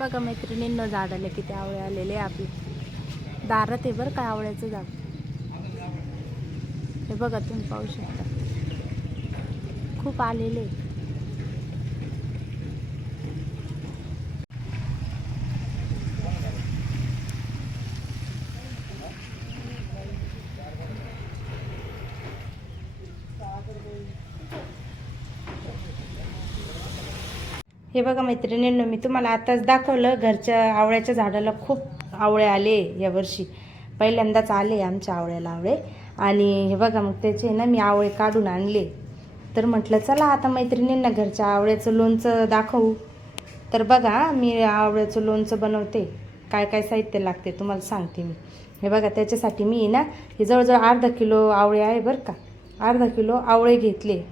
बघा मैत्रिणींना झाड आले किती आवळे आलेले आहे आपले. दारात आहे बरं का आवळ्याचं झाड. हे बघा तुम्ही पाहू शकता. खूप आलेले हे बघा मैत्रिणींनो मी तुम्हाला आताच दाखवलं घरच्या आवळ्याच्या झाडाला खूप आवळे आले यावर्षी पहिल्यांदाच आले आमच्या आवळ्याला आवळे. आणि हे बघा मग त्याचे ना मी आवळे काढून आणले. तर म्हटलं चला आता मैत्रिणींना घरच्या आवळ्याचं लोणचं दाखवू. तर बघा मी आवळ्याचं लोणचं बनवते. काय काय साहित्य लागते तुम्हाला सांगते मी. हे बघा त्याच्यासाठी मी ना हे जवळजवळ अर्धा किलो आवळे आहे बरं का. अर्धा किलो आवळे घेतले.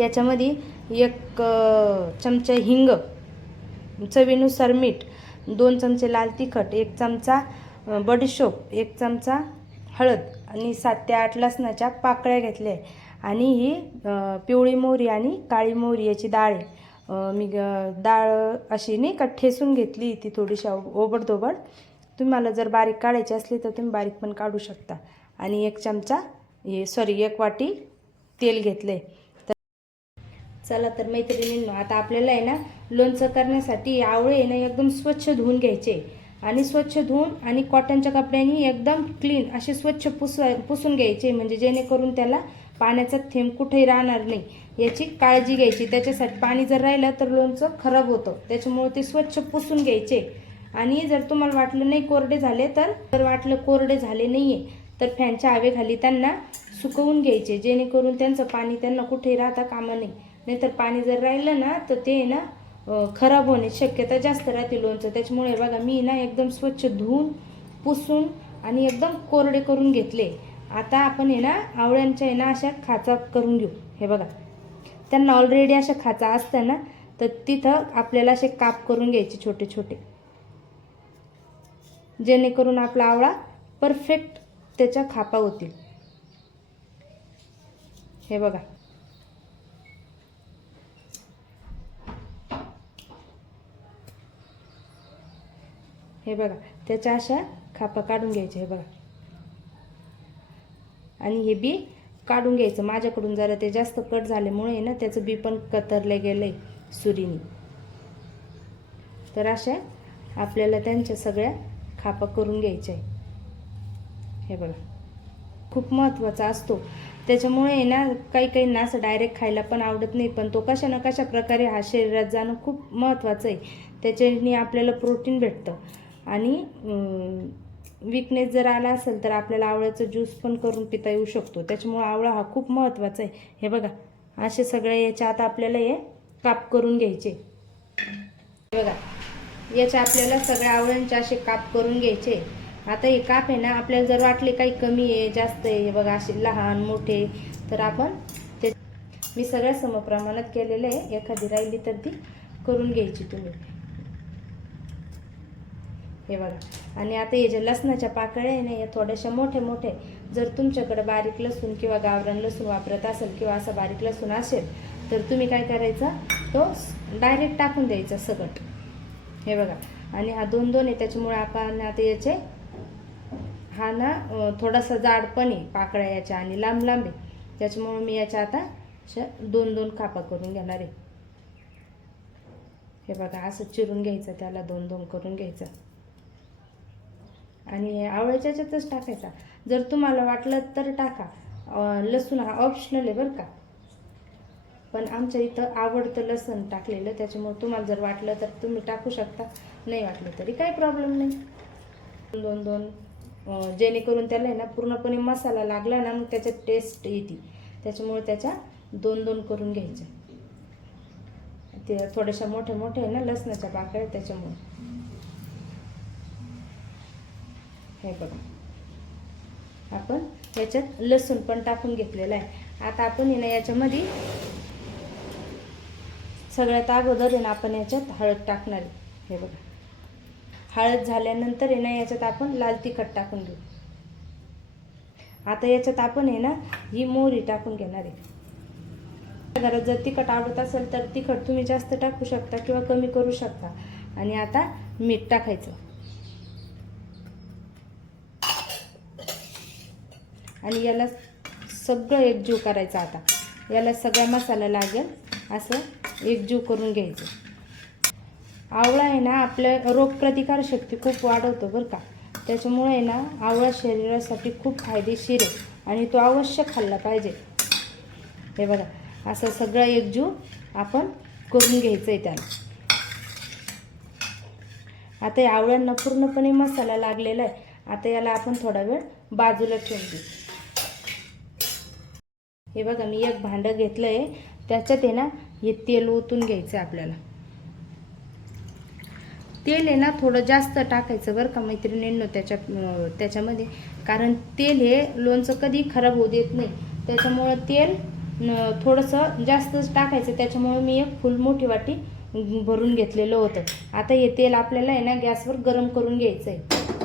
याच्यामध्ये एक चमचा हिंग चवीनुसार मीठ दोन चमचे लाल तिखट एक चमचा बडीशोप एक चमचा हळद आणि सात ते आठ लसणाच्या पाकळ्या घेतल्या. आणि ही पिवळी मोहरी आणि काळी मोहरी याची डाळ आहे. मी ग- डाळ अशी नाही का ठेसून घेतली ती थोडीशी ओबडधोबड. तुम्हाला जर बारीक काढायची असली तर तुम्ही बारीक पण काढू शकता. आणि एक चमचा हे सॉरी एक वाटी तेल घेतले चला तर मैत्रिणींनो आता आपल्याला आहे ना लोणचं करण्यासाठी आवळे आहे ना एकदम स्वच्छ धुवून घ्यायचे. आणि स्वच्छ धुवून आणि कॉटनच्या कपड्यांनी एकदम क्लीन असे स्वच्छ पुसवा पुसून घ्यायचे म्हणजे जेणेकरून त्याला पाण्याचा थेंब कुठेही राहणार नाही. याची काळजी घ्यायची. त्याच्यासाठी पाणी जर राहिलं तर लोणचं खराब होतं. त्याच्यामुळे ते स्वच्छ पुसून घ्यायचे. आणि जर तुम्हाला वाटलं नाही कोरडे झाले तर जर वाटलं कोरडे झाले नाही आहे तर फॅनच्या हवेखाली त्यांना सुकवून घ्यायचे. जेणेकरून त्यांचं पाणी त्यांना कुठेही राहता कामा नाही नाहीतर पाणी जर राहिलं ना तर ते आहे ना खराब होण्याची शक्यता जास्त राहते लोणचं. त्याच्यामुळे बघा मी ना एकदम स्वच्छ धुवून पुसून आणि एकदम कोरडे करून घेतले. आता आपण आहे ना आवळ्यांच्या आहे ना अशा खाचा करून घेऊ. हे बघा. त्यांना ऑलरेडी अशा खाचा असतं ना तर तिथं आपल्याला असे काप करून घ्यायचे छोटे छोटे. जेणेकरून आपला आवळा परफेक्ट त्याच्या खापा होतील. हे बघा. हे बघा त्याच्या अशा खापा काढून घ्यायच्या हे बघा. आणि हे बी काढून घ्यायचं. माझ्याकडून जरा ते जास्त कट झाल्यामुळे ना त्याचं बी पण कतरले गेलं आहे सुरीने. तर अशा आपल्याला त्यांच्या सगळ्या खापा करून घ्यायच्या आहे हे बघा खूप महत्त्वाचा असतो. त्याच्यामुळे आहे ना काही काही ना असं डायरेक्ट खायला पण आवडत नाही पण तो कशा ना कशा प्रकारे हा शरीरात जाणं खूप महत्त्वाचं आहे. त्याच्याने आपल्याला प्रोटीन भेटतं. आणि विकनेस जर आला असेल तर आपल्याला आवळ्याचं ज्यूस पण करून पिता येऊ शकतो. त्याच्यामुळं आवळा हा खूप महत्त्वाचा आहे. हे बघा असे सगळे याच्या आता आपल्याला हे काप करून घ्यायचे. हे बघा याच्या आपल्याला सगळ्या आवळ्यांचे असे काप करून घ्यायचे. आता हे काप आहे ना आपल्याला जर वाटले काही कमी आहे जास्त आहे बघा असे लहान मोठे तर आपण ते मी सगळ्या समप्रमाणात केलेले आहे. एखादी राहिली तर ती करून घ्यायची तुम्ही. हे बघा. आणि आता हे जे लसणाच्या पाकळ्या आहे ना या थोड्याशा मोठे मोठे जर तुमच्याकडे बारीक लसूण किंवा गावरान लसूण वापरत असेल किंवा असा बारीक लसूण असेल तर तुम्ही काय करायचा? तो डायरेक्ट टाकून द्यायचा सगट. हे बघा. आणि हा दोन दोन आहे त्याच्यामुळे आपण आता याचे हा ना थोडासा जाड पण आहे पाकळ्या याच्या आणि लांब लांब आहे. त्याच्यामुळे मी याच्या आता अशा दोन दोन कापा करून घेणार आहे. हे बघा असं चिरून घ्यायचं त्याला दोन दोन करून घ्यायचं. आणि आवळ्याच्या याच्यातच टाकायचा. जर तुम्हाला वाटलं तर टाका. लसूण हा ऑप्शनल आहे बरं का. पण आमच्या इथं आवडतं लसूण टाकलेलं त्याच्यामुळे तुम्हाला जर वाटलं तर तुम्ही टाकू शकता. नाही वाटलं तरी काही प्रॉब्लेम नाही. दोन दोन जेणेकरून त्याला आहे ना पूर्णपणे मसाला लागला ना मग त्याच्यात टेस्ट येते. त्याच्यामुळे त्याच्या दोन दोन करून घ्यायच्या ते थोड्याशा मोठ्या मोठ्या आहे ना लसणाच्या पाकळ्या त्याच्यामुळे. हे बघा. आपण याच्यात लसूण पण टाकून घेतलेलं आहे. आता आपण आहे ना याच्यामध्ये सगळ्यात अगोदर आहे ना आपण याच्यात हळद टाकणार आहे. हे बघा. हळद झाल्यानंतर आहे ना याच्यात आपण लाल तिखट टाकून घेऊ. आता याच्यात आपण आहे ना ही मोहरी टाकून घेणार आहे. घरात जर तिखट आवडत असेल तर तिखट तुम्ही जास्त टाकू शकता किंवा कमी करू शकता. आणि आता मीठ टाकायचं. आणि याला सगळं एकजीव करायचं आता. याला सगळा मसाला लागेल. असं एकजीव करून घ्यायचं. आवळा आहे ना आपल्या रोगप्रतिकारशक्ती खूप वाढवतो बरं का. त्याच्यामुळे आहे ना आवळा शरीरासाठी खूप फायदेशीर आहे आणि तो अवश्य खाल्ला पाहिजे. हे बघा असं सगळं एकजीव आपण करून घ्यायचं आहे त्याला. आता या आवळ्यांना पूर्णपणे मसाला लागलेला आहे. आता याला आपण थोडा वेळ बाजूला ठेवून देऊ. हे बघा मी एक भांडं घेतलं आहे त्याच्यात आहे ना हे तेल ओतून घ्यायचं आहे आपल्याला. तेल आहे ना थोडं जास्त टाकायचं बरं का मैत्रिणींनो त्याच्या त्याच्यामध्ये. कारण तेल हे लोणचं कधी खराब होऊ देत नाही. त्याच्यामुळं तेल थोडंसं जास्तच टाकायचं. त्याच्यामुळं मी एक फुल मोठी वाटी भरून घेतलेलं होतं. आता हे तेल आपल्याला आहे ना गॅसवर गरम करून घ्यायचं आहे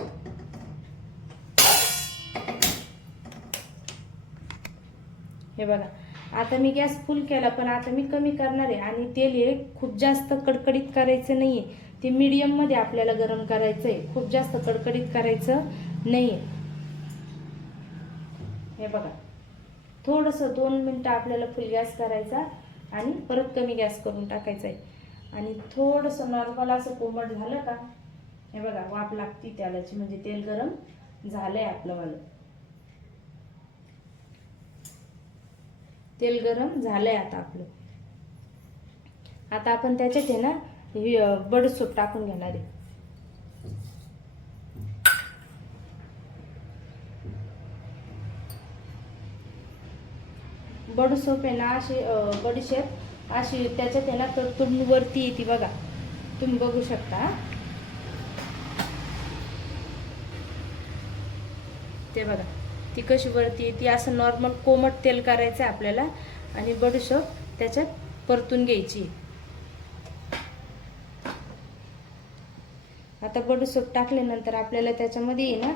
हे बघा. आता मी गॅस फुल केला पण आता मी कमी करणार आहे. आणि तेल हे खूप जास्त कडकडीत करायचं नाही आहे ते मीडियममध्ये आपल्याला गरम करायचं आहे खूप जास्त कडकडीत करायचं नाही आहे हे बघा. थोडंसं दोन मिनटं आपल्याला फुल गॅस करायचा आणि परत कमी गॅस करून टाकायचा आहे आणि थोडंसं नॉर्मल असं कोमट झालं का? हे बघा वाफ लागती त्यालाची. म्हणजे तेल गरम झालंय आपलं वालं. तेल गरम झालं आहे आता आपलं. आता आपण त्याच्यात आहे ना ही टाकून घेणार आहे. बडसोप आहे ना अशी बडीशेप अशी त्याच्यात आहे ना तर तुम्ही वरती येते बघा. तुम्ही बघू शकता. ते बघा. ती कशी वरती येते असं नॉर्मल कोमट तेल करायचं आहे आपल्याला. आणि बडीशोप त्याच्यात परतून घ्यायची. आता बडूसोप टाकल्यानंतर आपल्याला त्याच्यामध्ये आहे ना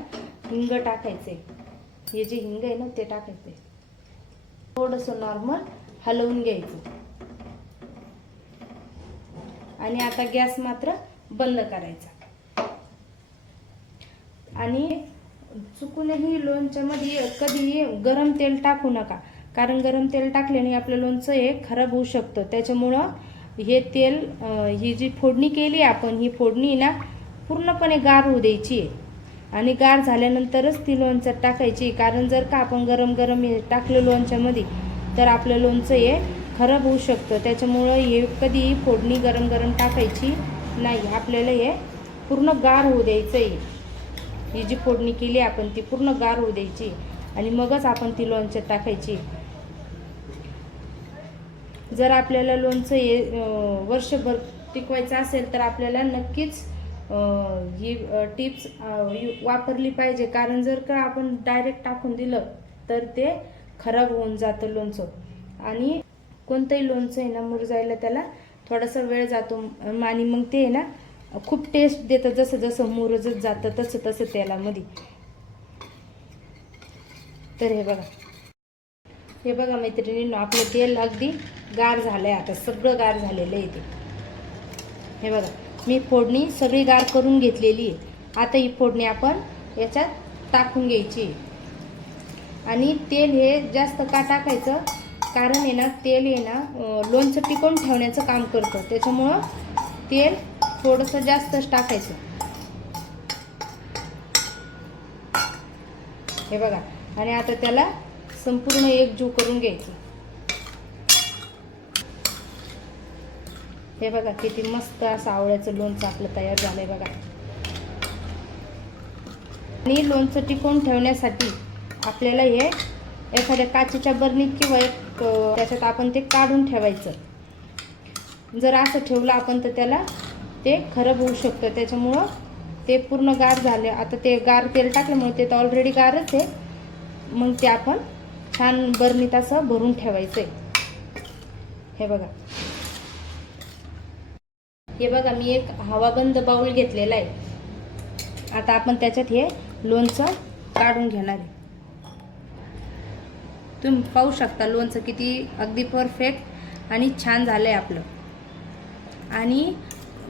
हिंग टाकायचे हे जे हिंग आहे ना ते टाकायचे थोडंसं नॉर्मल हलवून घ्यायचं. आणि आता गॅस मात्र बंद करायचा. आणि चुकूनही लोणच्यामध्ये कधीही गरम तेल टाकू नका. कारण गरम तेल टाकल्याने आपलं लोणचं हे खराब होऊ शकतं. त्याच्यामुळं हे तेल ही जी फोडणी केली आपण ही फोडणी ना पूर्णपणे गार होऊ द्यायची आहे. आणि गार झाल्यानंतरच ती लोणच्यात टाकायची कारण जर का आपण गरम गरम हे टाकलं लोणच्यामध्ये तर आपलं लोणचं हे खराब होऊ शकतं. त्याच्यामुळं हे कधीही फोडणी गरम गरम टाकायची नाही. आपल्याला हे पूर्ण गार होऊ द्यायचं आहे ही जी फोडणी केली आपण ती पूर्ण गार होऊ द्यायची आणि मगच आपण ती लोणच्यात टाकायची. जर आपल्याला लोणचं हे वर्षभर टिकवायचं असेल तर आपल्याला नक्कीच ही टिप्स वापरली पाहिजे. कारण जर का आपण डायरेक्ट टाकून दिलं तर ते खराब होऊन जातं लोणचं. आणि कोणतंही लोणचं आहे ना मुरजायला त्याला थोडासा वेळ जातो. आणि मग ते आहे ना खूप टेस्ट देतं जसं जसं मोरजत जातं तसं तसं तेलामध्ये. तर हे बघा. हे बघा मैत्रिणींनो आपलं तेल अगदी गार झालंय आता. सगळं गार झालेलं आहे ते. हे बघा. मी फोडणी सगळी गार करून घेतलेली आहे. आता ही फोडणी आपण याच्यात टाकून घ्यायची आहे. आणि तेल हे जास्त का टाकायचं? कारण आहे ना तेल आहे ना लोणचं टिकवून ठेवण्याचं काम करतं. त्याच्यामुळं तेल थोडंसं जास्तच टाकायचं. हे बघा आणि आता त्याला संपूर्ण एकजीव करून घ्यायचं. हे बघा किती मस्त असं आवळ्याचं लोणचं आपलं तयार झालंय बघा. आणि लोणचं टिकवून ठेवण्यासाठी आपल्याला हे एखाद्या काचेच्या बरणीत किंवा एक त्याच्यात आपण ते काढून ठेवायचं. जर असं ठेवलं आपण तर त्याला ते खराब होऊ शकतं. त्याच्यामुळं ते पूर्ण गार झाले. आता ते गार तेल टाकल्यामुळे ते तर ऑलरेडी गारच आहे. मग ते आपण छान बरणीत असं भरून ठेवायचं आहे हे बघा. हे बघा मी एक हवाबंद बाऊल घेतलेला आहे. आता आपण त्याच्यात हे लोणचं काढून घेणार आहे. तुम्ही पाहू शकता लोणचं किती अगदी परफेक्ट आणि छान झालं आहे आपलं. आणि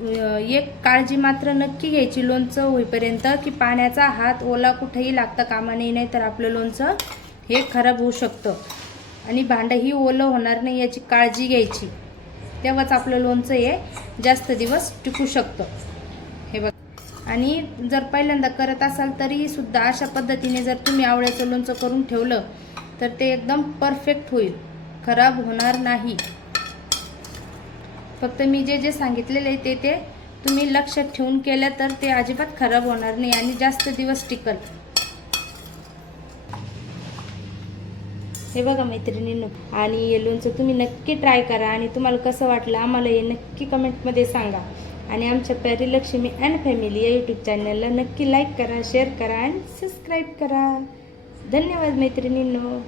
एक काळजी मात्र नक्की घ्यायची. लोणचं होईपर्यंत की पाण्याचा हात ओला कुठेही लागता कामा नये नाही तर आपलं लोणचं हे खराब होऊ शकतं. आणि भांडंही ओलं होणार नाही याची काळजी घ्यायची. तेव्हाच आपलं लोणचं हे जास्त दिवस टिकू शकतं. हे बघ. आणि जर पहिल्यांदा करत असाल तरी सुद्धा अशा पद्धतीने जर तुम्ही आवळ्याचं लोणचं करून ठेवलं तर ते एकदम परफेक्ट होईल. खराब होणार नाही. फक्त मी जे जे सांगितलेले आहे ते ते तुम्ही लक्षात ठेवून केलं तर ते अजिबात खराब होणार नाही आणि जास्त दिवस टिकल. हे बघा मैत्रिणींनो आणि हे लोणचं तुम्ही नक्की ट्राय करा आणि तुम्हाला कसं वाटलं आम्हाला हे नक्की कमेंटमध्ये सांगा. आणि आमच्या प्यारी लक्ष्मी अँड फॅमिली या यूट्यूब चॅनलला नक्की लाईक करा शेअर करा आणि सबस्क्राईब करा. धन्यवाद मैत्रिणींनो.